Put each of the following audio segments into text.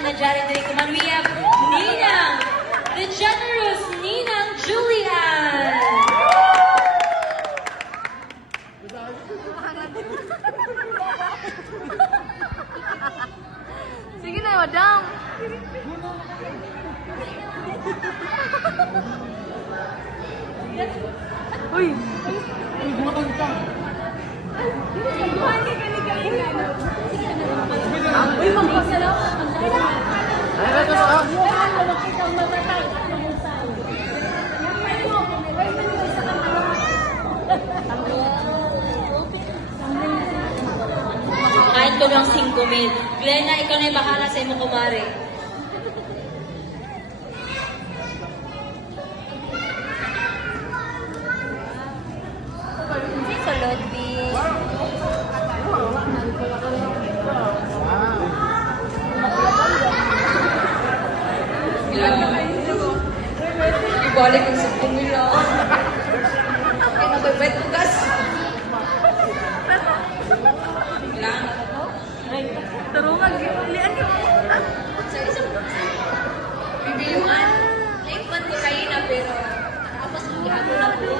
na dyan din kuman. We have Ninang, the generous Ninang Julian. Sige na, madam. Uy! Uy, magpasalamat. Kahit ko lang 5,000. Glenna, ikaw na yung bahala sa imo kumare. Sulod, B. Ibalik ang 10,000 nila. Ay, nabibet ko gas. Ilang? Tarungan, lian yung... Sa isang bibiyuan. Naimpan ko kayo na pero tapos maghihago na po.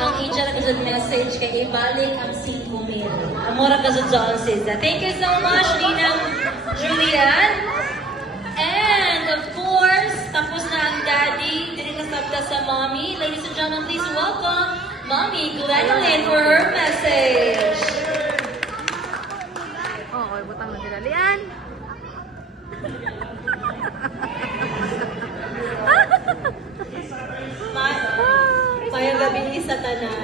Ang ija na kasod message kay ibalik ang 5,000. Amora kasod sa Alcida. Thank you so much, Ninang Julian. And of course, tapos na ang daddy. Dili na sabda sa mommy. Ladies and gentlemen, please welcome Mommy Glenalyn for her message. Oo, butang na sila. Lian! Mayang gabi sa tanan.